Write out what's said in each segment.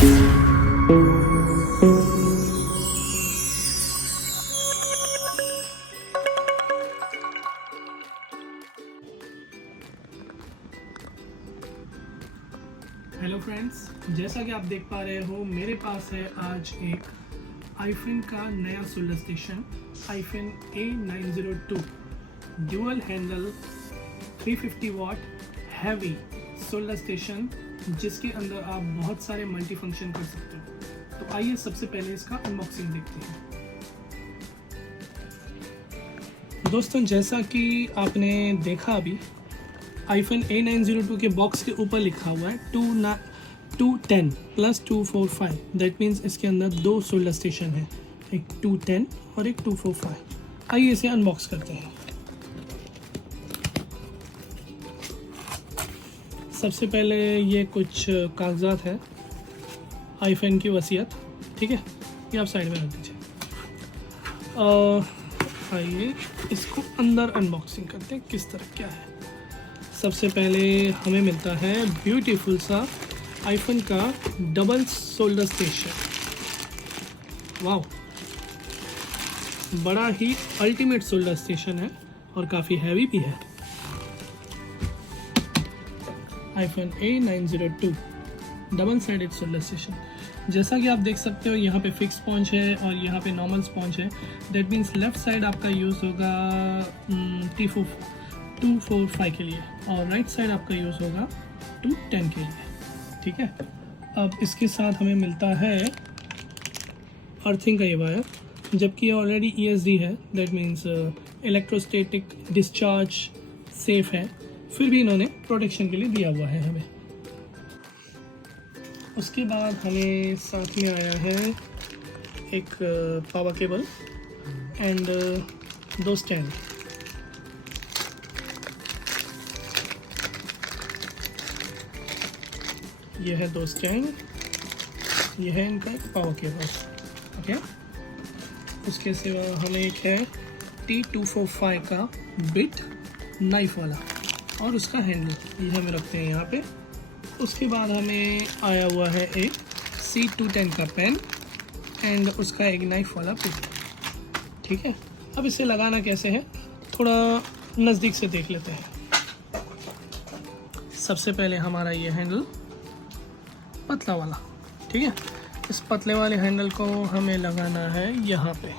Hello friends, जैसा कि आप देख पा रहे हो मेरे पास है आज एक आईफिन का नया सोलर स्टेशन आईफिन A902 dual handle 350 watt heavy solar station, जिसके अंदर आप बहुत सारे मल्टी फंक्शन कर सकते हो। तो आइए सबसे पहले इसका अनबॉक्सिंग देखते हैं। दोस्तों, जैसा कि आपने देखा अभी आईफोन A902 के बॉक्स के ऊपर लिखा हुआ है 210 प्लस 245। दैट मीन्स इसके अंदर दो सोलर स्टेशन है, एक 210 और एक 245। आइए इसे अनबॉक्स करते हैं। सबसे पहले ये कुछ कागजात है, आईफोन की वसीयत, ठीक है, ये आप साइड में रख दीजिए। आइए इसको अंदर अनबॉक्सिंग करते हैं किस तरह क्या है। सबसे पहले हमें मिलता है ब्यूटीफुल सा आईफोन का डबल सोलर स्टेशन। वाह, बड़ा ही अल्टीमेट सोलर स्टेशन है और काफ़ी हैवी भी है। IPhone A902 double sided solar station. जैसा कि आप देख सकते हो यहाँ पे फिक्स स्पॉन्ज है और यहाँ पे नॉर्मल स्पॉन्ज है। दैट मीन्स लेफ्ट साइड आपका यूज़ होगा T245 के लिए और राइट साइड आपका यूज़ होगा 210 के लिए, ठीक है। अब इसके साथ हमें मिलता है अर्थिंग का ये वायर, जबकि ये ऑलरेडी ESD है। That means electrostatic discharge safe है, फिर भी इन्होंने प्रोटेक्शन के लिए दिया हुआ है हमें। उसके बाद हमें साथ में आया है एक पावर केबल एंड दो स्टैंड। ये है दो स्टैंड, ये है इनका एक पावर केबल, ओके। उसके सिवा हमें एक है T245 का बिट नाइफ वाला और उसका हैंडल, ये हमें रखते हैं यहाँ पे। उसके बाद हमें आया हुआ है एक C210 का पेन एंड उसका एक नाइफ वाला पिन, ठीक है। अब इसे लगाना कैसे है थोड़ा नज़दीक से देख लेते हैं। सबसे पहले हमारा ये हैंडल पतला वाला, ठीक है। इस पतले वाले हैंडल को हमें लगाना है यहाँ पे,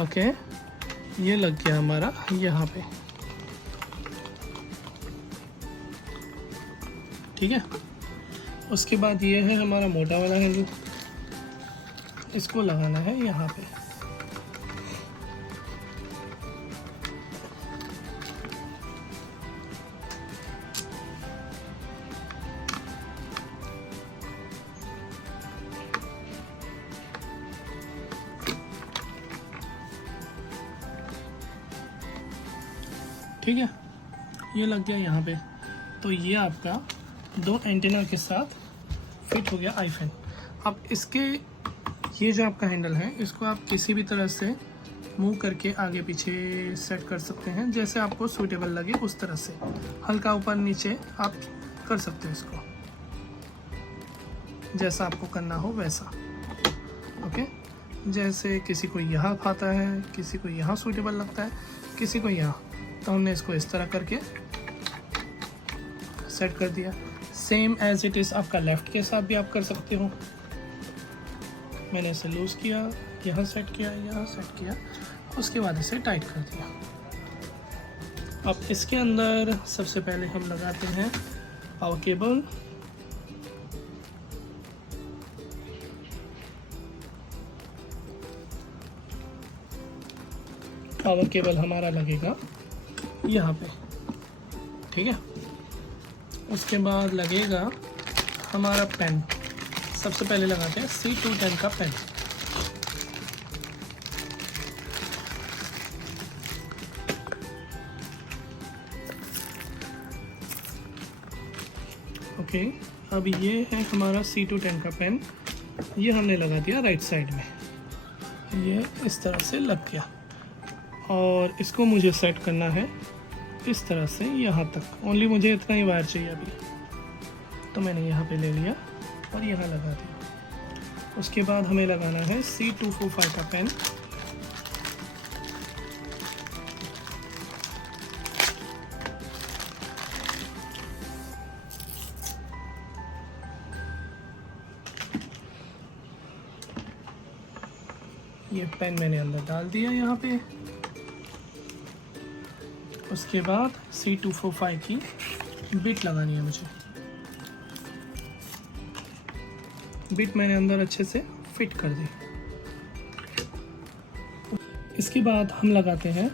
ओके। ये लग गया हमारा यहाँ पे, ठीक है। उसके बाद ये है हमारा मोटा वाला हैंडल, इसको लगाना है यहाँ पे। ठीक है, ये लग गया यहाँ पे। तो ये आपका दो एंटेना के साथ फिट हो गया आईफोन। अब इसके ये जो आपका हैंडल है, इसको आप किसी भी तरह से मूव करके आगे पीछे सेट कर सकते हैं, जैसे आपको सूटेबल लगे उस तरह से। हल्का ऊपर नीचे आप कर सकते हैं इसको, जैसा आपको करना हो वैसा, ओके। जैसे किसी को यहाँ खाता है, किसी को यहाँ सूटेबल लगता है, किसी को यहाँ, तो हमने इसको इस तरह करके सेट कर दिया। सेम एज इट इज़ आपका लेफ़्ट के साथ भी आप कर सकते हो। मैंने इसे लूज़ किया, यहाँ सेट किया, यहाँ सेट किया, उसके बाद इसे टाइट कर दिया। अब इसके अंदर सबसे पहले हम लगाते हैं पावर केबल। पावर केबल हमारा लगेगा यहाँ पे, ठीक है। उसके बाद लगेगा हमारा पेन। सबसे पहले लगाते हैं C210 का पेन। ओके, अब ये है हमारा C210 का पेन, ये हमने लगा दिया राइट साइड में। ये इस तरह से लग गया और इसको मुझे सेट करना है इस तरह से यहाँ तक। ओनली मुझे इतना ही वायर चाहिए अभी, तो मैंने यहाँ पे ले लिया और यहाँ लगा दिया। उसके बाद हमें लगाना है C245 का पेन। ये पेन मैंने अंदर डाल दिया यहाँ पे। उसके बाद C245 की बिट लगानी है मुझे। बिट मैंने अंदर अच्छे से फिट कर दी। इसके बाद हम लगाते हैं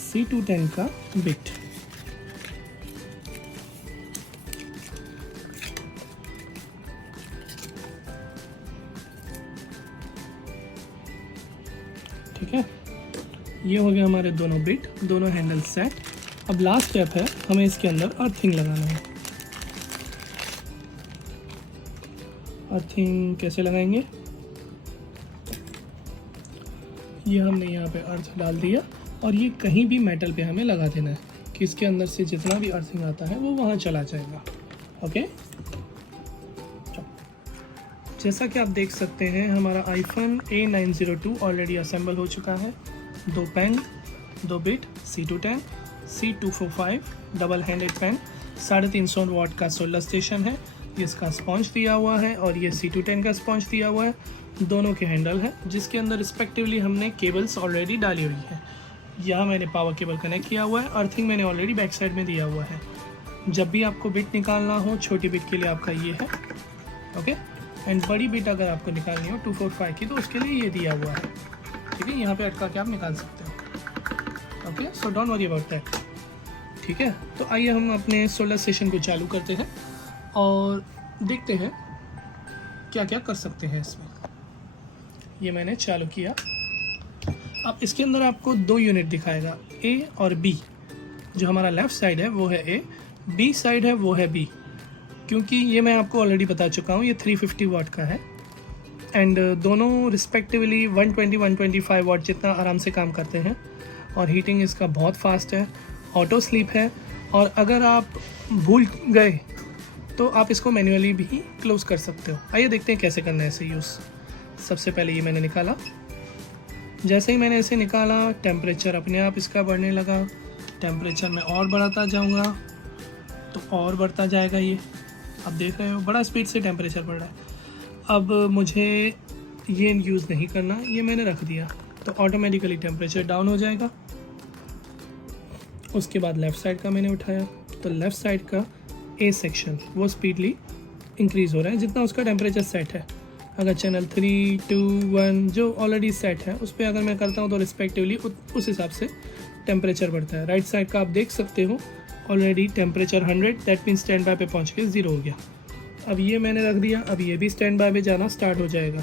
C210 का बिट। ठीक है, ये हो गया हमारे दोनों बिट, दोनों हैंडल सेट। अब लास्ट स्टेप है, हमें इसके अंदर अर्थिंग लगाना है। अर्थिंग कैसे लगाएंगे? ये हमने यहाँ पे अर्थ डाल दिया और ये कहीं भी मेटल पे हमें लगा देना है कि इसके अंदर से जितना भी अर्थिंग आता है वो वहाँ चला जाएगा। ओके, जैसा कि आप देख सकते हैं हमारा iPhone A902 ऑलरेडी असेंबल हो चुका है। 2 pen, 2 bit, C210, C245 double handed pen, 350 watt का सोलर स्टेशन है, इसका स्पॉन्ज दिया हुआ है और ये C210 का स्पॉन्ज दिया हुआ है। दोनों के हैंडल हैं जिसके अंदर रिस्पेक्टिवली हमने केबल्स ऑलरेडी डाली हुई है। यहाँ मैंने पावर केबल कनेक्ट किया हुआ है। अर्थिंग मैंने ऑलरेडी बैक साइड में दिया हुआ है। जब भी आपको बिट निकालना हो, छोटी बिट के लिए आपका ये है, ओके, एंड बड़ी बिट अगर आपको निकालनी हो 245 की तो उसके लिए ये दिया हुआ है। ठीक है, यहाँ पे अटका के आप निकाल सकते हो। Okay, so don't worry about that. ठीक है, तो आइए हम अपने सोलर स्टेशन को चालू करते हैं और देखते हैं क्या क्या कर सकते हैं इसमें। ये मैंने चालू किया। अब इसके अंदर आपको 2 यूनिट दिखाएगा, A और B। जो हमारा लेफ़्ट साइड है वो है A, B साइड है वो है B। क्योंकि ये मैं आपको ऑलरेडी बता चुका हूँ, ये 350 वाट का है एंड दोनों रिस्पेक्टिवली 120-125 वाट जितना आराम से काम करते हैं और हीटिंग इसका बहुत फास्ट है, ऑटो स्लीप है। और अगर आप भूल गए तो आप इसको मैन्युअली भी क्लोज़ कर सकते हो। आइए देखते हैं कैसे करना है इसे यूज़। सबसे पहले ये मैंने निकाला। जैसे ही मैंने इसे निकाला, टेम्परेचर अपने आप इसका बढ़ने लगा। टेम्परेचर मैं और बढ़ाता जाऊंगा तो और बढ़ता जाएगा। ये अब देख रहे हो बड़ा स्पीड से टेम्परेचर बढ़ रहा है। अब मुझे ये यूज़ नहीं करना, ये मैंने रख दिया तो ऑटोमेटिकली टेम्परेचर डाउन हो जाएगा। उसके बाद लेफ़्ट साइड का मैंने उठाया तो लेफ़्ट साइड का A सेक्शन वो स्पीडली इंक्रीज़ हो रहा है जितना उसका टेम्परेचर सेट है। अगर चैनल 3, 2, 1 जो ऑलरेडी सेट है उस पर अगर मैं करता हूँ तो रिस्पेक्टिवली उस हिसाब से टेम्परेचर बढ़ता है। राइट साइड का आप देख सकते हो already temperature 100, that means stand by पे पहुँच के 0 हो गया। अब ये मैंने रख दिया, अब ये भी स्टैंड बाय पे जाना स्टार्ट हो जाएगा।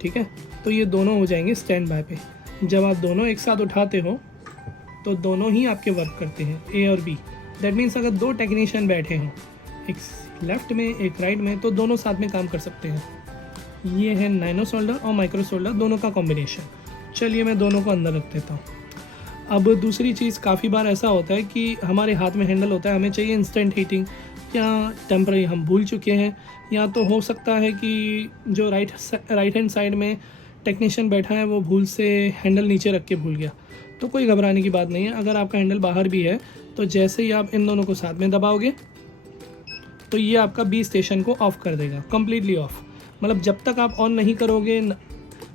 ठीक है, तो ये दोनों हो जाएंगे स्टैंड बाय पे। जब आप दोनों एक साथ उठाते हो तो दोनों ही आपके वर्क करते हैं, A और B। दैट मीन्स अगर 2 टेक्नीशियन बैठे हों, एक लेफ़्ट में एक राइट में, तो दोनों साथ में काम कर सकते हैं। ये है नैनो सोल्डर और माइक्रो सोल्डर दोनों का कॉम्बिनेशन। चलिए मैं दोनों को अंदर रख देता हूँ। अब दूसरी चीज़, काफ़ी बार ऐसा होता है कि हमारे हाथ में हैंडल होता है, हमें चाहिए इंस्टेंट हीटिंग या टेम्परेरी हम भूल चुके हैं, या तो हो सकता है कि जो राइट हैंड साइड में टेक्नीशियन बैठा है वो भूल से हैंडल नीचे रख के भूल गया। तो कोई घबराने की बात नहीं है। अगर आपका हैंडल बाहर भी है तो जैसे ही आप इन दोनों को साथ में दबाओगे तो ये आपका B स्टेशन को ऑफ़ कर देगा, कम्प्लीटली ऑफ। मतलब जब तक आप ऑन नहीं करोगे,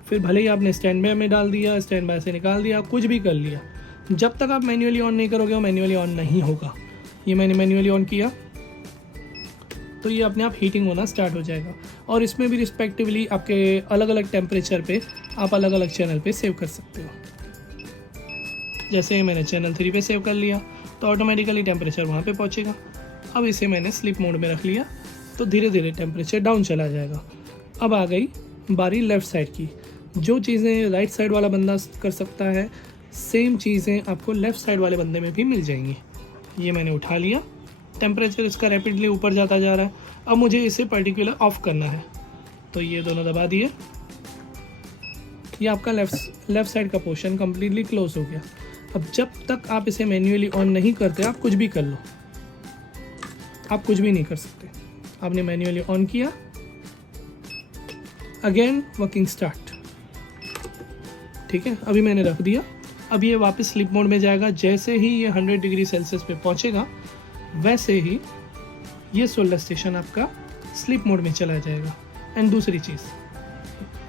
फिर भले ही आपने स्टैंड बाय में डाल दिया, स्टैंड बाय से निकाल दिया, कुछ भी कर लिया, जब तक आप मैन्युअली ऑन नहीं करोगे वो मैन्युअली ऑन नहीं होगा। ये मैंने मैन्युअली ऑन किया तो ये अपने आप हीटिंग होना स्टार्ट हो जाएगा। और इसमें भी रिस्पेक्टिवली आपके अलग अलग टेम्परेचर पे आप अलग अलग चैनल पे सेव कर सकते हो। जैसे मैंने चैनल 3 पे सेव कर लिया तो ऑटोमेटिकली टेम्परेचर वहाँ पे पहुँचेगा। अब इसे मैंने स्लीप मोड में रख लिया तो धीरे धीरे टेम्परेचर डाउन चला जाएगा। अब आ गई बारी लेफ़्ट साइड की। जो चीज़ें राइट साइड वाला बंदा कर सकता है, सेम चीज़ें आपको लेफ़्ट साइड वाले बंदे में भी मिल जाएंगी। ये मैंने उठा लिया, टेम्परेचर इसका रैपिडली ऊपर जाता जा रहा है। अब मुझे इसे पर्टिकुलर ऑफ़ करना है तो ये दोनों दबा दिए। ये आपका लेफ़्ट साइड का पोर्शन कम्प्लीटली क्लोज हो गया। अब जब तक आप इसे मैन्युअली ऑन नहीं करते, आप कुछ भी कर लो, आप कुछ भी नहीं कर सकते। आपने मैन्युअली ऑन किया, अगेन वर्किंग स्टार्ट, ठीक है। अभी मैंने रख दिया, अब ये वापस स्लीप मोड में जाएगा। जैसे ही ये 100 डिग्री सेल्सियस पे पहुंचेगा, वैसे ही ये सोलर स्टेशन आपका स्लीप मोड में चला जाएगा। एंड दूसरी चीज़,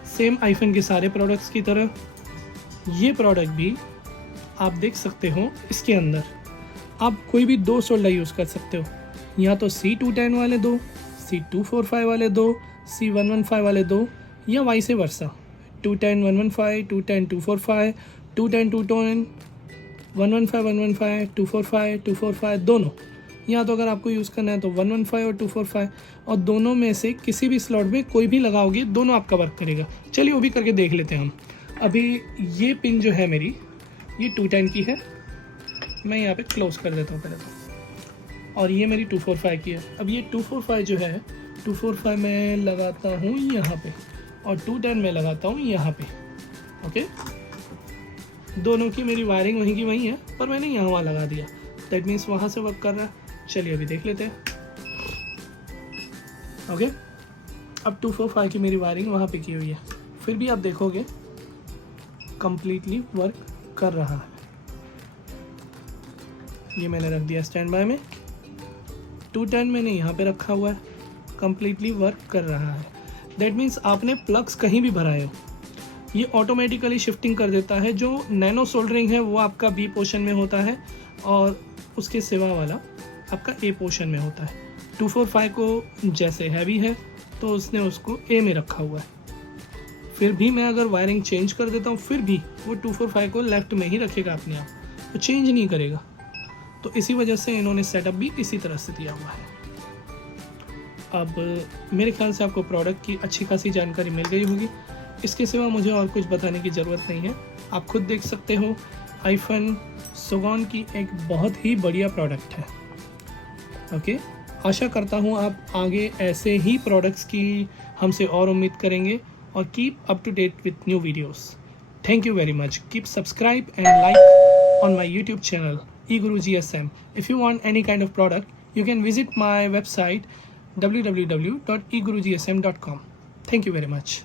सेम आईफोन के सारे प्रोडक्ट्स की तरह ये प्रोडक्ट भी आप देख सकते हो, इसके अंदर आप कोई भी 2 सोल्डर यूज़ कर सकते हो, या तो C210 वाले 2, C245 वाले 2, C115 वाले 2, या वाइस वर्सा 210 115, 210 245, 210 210, 115 115, 245 245 दोनों। या तो अगर आपको यूज़ करना है तो 115 और 245, और दोनों में से किसी भी स्लॉट में कोई भी लगाओगे, दोनों आपका वर्क करेगा। चलिए वो भी करके देख लेते हैं हम। अभी ये पिन जो है मेरी, ये 210 की है, मैं यहाँ पे क्लोज कर देता हूँ पहले तो, और ये मेरी 245 की है। अब ये 245 जो है, 245 मैं लगाता हूँ यहाँ पे, और 210 में लगाता हूँ यहाँ पे, ओके। दोनों की मेरी वायरिंग वहीं की वहीं है, पर मैंने यहाँ वहाँ लगा दिया, दैट मीन्स वहाँ से वर्क कर रहा है। चलिए अभी देख लेते हैं, ओके। अब 245 की मेरी वायरिंग वहाँ पे की हुई है, फिर भी आप देखोगे कंप्लीटली वर्क कर रहा है। ये मैंने रख दिया स्टैंड बाय में, 210 मैंने यहाँ पे रखा हुआ है, कंप्लीटली वर्क कर रहा है। दैट मीन्स आपने प्लग्स कहीं भी भराए हो, ये ऑटोमेटिकली शिफ्टिंग कर देता है। जो नैनो सोल्डरिंग है वो आपका बी पोर्शन में होता है, और उसके सिवा वाला आपका ए पोर्शन में होता है। 245 को जैसे हैवी है तो उसने उसको ए में रखा हुआ है, फिर भी मैं अगर वायरिंग चेंज कर देता हूँ, फिर भी वो 245 को लेफ्ट में ही रखेगा अपने आप, तो चेंज नहीं करेगा। तो इसी वजह से इन्होंने सेटअप भी इसी तरह से दिया हुआ है। अब मेरे ख्याल से आपको प्रोडक्ट की अच्छी खासी जानकारी मिल गई होगी। इसके सिवा मुझे और कुछ बताने की ज़रूरत नहीं है, आप खुद देख सकते हो। आईफोन सोगॉन की एक बहुत ही बढ़िया प्रोडक्ट है, ओके। आशा करता हूँ आप आगे ऐसे ही प्रोडक्ट्स की हमसे और उम्मीद करेंगे, और keep up to date with new videos. Thank you very much. Keep subscribe and like on my YouTube channel eGuruGSM. If you want any kind of product, you can visit my website www.egurugsm.com. Thank you very much.